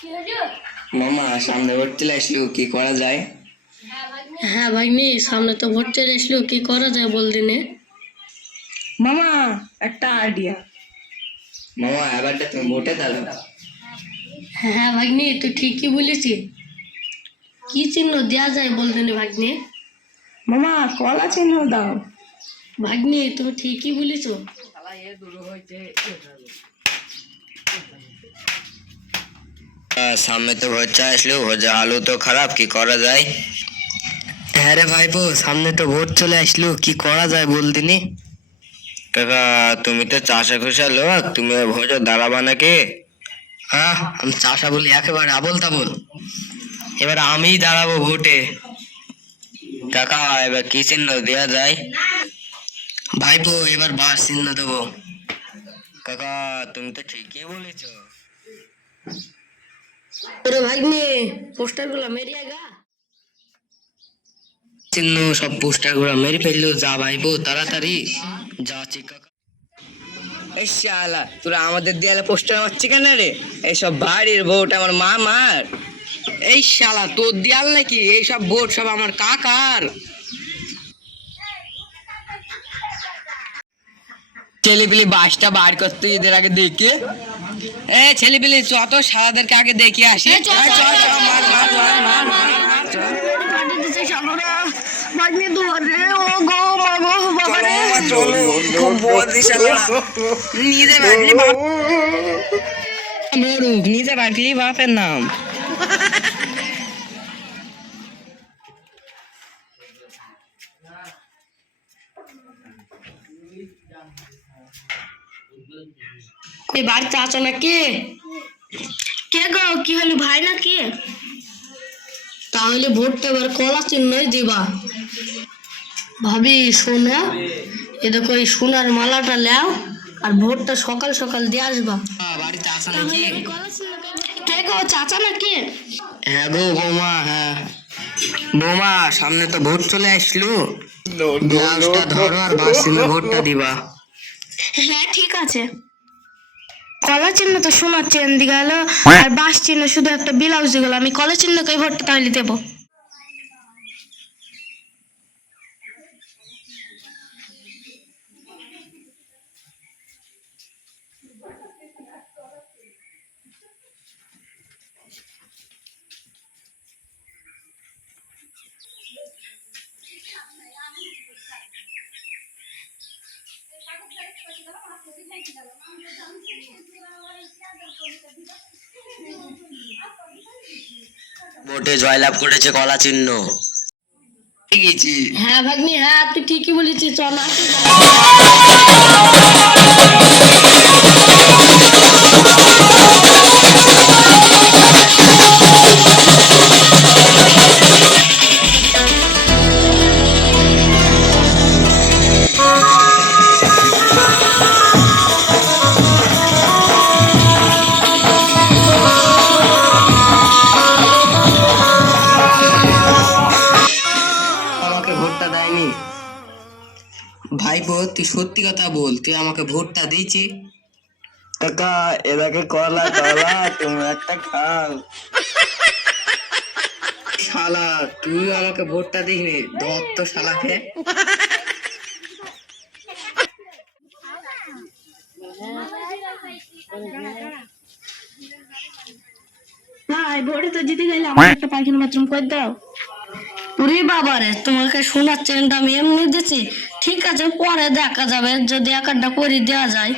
মামা সামনে ভোট চলে আসলো, কি করা যায়? হ্যাঁ ভাগ্নি, সামনে তো ভোট চলে আসলো, কি করা যায় বল দিনে। মামা একটা আইডিয়া। মামা এবারটা তুমি ভোটে দাঁড়াও। হ্যাঁ ভাগ্নি, তুই ঠিকই বলেছিস। কি চিহ্ন দেওয়া যায় বল দিনে ভাগ্নি। মামা কলা চিহ্ন দাও। ভাগ্নি তুমি ঠিকই বলেছো। সামনে তো ভোট চলে আসলো, আলু তো খারাপ, কি করা যায়? হ্যাঁ রে ভাইপো, সামনে তো ভোট চলে আসলো, কি করা যায় বল দিনি। কাকা তুমি তো চাষা খুশা লোক, তুমি ভোটে দাঁড়াবা নাকি? হ্যাঁ, আমি চাষা বলি একেবারে আবোল তাবোল। এবার আমিই দাঁড়াবো ভোটে। কাকা এবার কি চিহ্ন দেওয়া যায়? ভাইপো এবার বাস চিহ্ন দেবো। কাকা তুমি তো ঠিকই বলেছ। ওরে ভাগ্নি, পোস্টার গুলা মেরিয়া গা। চিহ্ন সব পোস্টার গুলা মেরে ফেললো, যা ভাইপো তাড়াতাড়ি যাচ্ছি কাকা। এই শালা তোরা আমাদের দেয়ালে পোস্টার মারছি কেন রে? এইসব বাড়ির ভোট আমার মামার। এই শালা তোর দেয়াল নাকি? এই সব ভোট সব আমার কাকার। ছেলেপিলি বাসটা বার করতে এদের আগে দেখে। এ ছেলেপিলি চত শালাদেরকে আগে দেখে আসি। ভাগ্নি দুয়ারে ও গো মা গো বাবারে। নিজে ভাগলি বাপ মরুক, নিজে ভাগলি বাপের নাম। এই বাড়িতে আছো নাকি? কে গো, কি হলো ভাই নাকি? তাহলে ভোটটা এবার কলা চিহ্নই দিবা। ভাবি শোনো, এ দেখো এই সোনার মালাটা নাও আর ভোটটা সকাল সকাল দিয়ে আসবা। বাড়িতে আসা নাকি? কে গো, চাচা নাকি? হ্যাঁ গো বৌমা, হ্যাঁ বৌমা, সামনে তো ভোট চলে আসলো, ব্লাউজটা ধরো আর বাস চিহ্নে ভোটটা দিবা। হ্যাঁ ঠিক আছে। কলা চিহ্ন তো সোনার চেন দিয়ে গেল, আর বাঁশ চিহ্ন শুধু একটা ব্লাউজ দিয়ে গেল। আমি কলা চিহ্নকেই ভোটটা তাহলে দেবো। ভোটে জয়লাভ করেছে কলা চিহ্ন। গেছি হ্যাঁ ভাগ্নি, হ্যাঁ তুই ঠিকই বলেছিস, চল আসি। আমাকে ভোটটা দেয়নি। ভাইপো তুই সত্যি কথা বল, তুই আমাকে ভোটটা দিয়েছি? কাকা এটাকে কলা কলা, তুমি একটা খাও। শালা তুই আমাকে ভোটটা দিসনি, ধর তো শালাকে। ভাই ভোটে তো জিতে গেলে আমার একটা পায়খানা বাথরুম করে দাও। ওরে বাবারে, তোমাকে সোনার চেনটা আমি এমনি দিচ্ছি। ঠিক আছে, পরে দেখা যাবে যদি একটা করে দেওয়া যায়।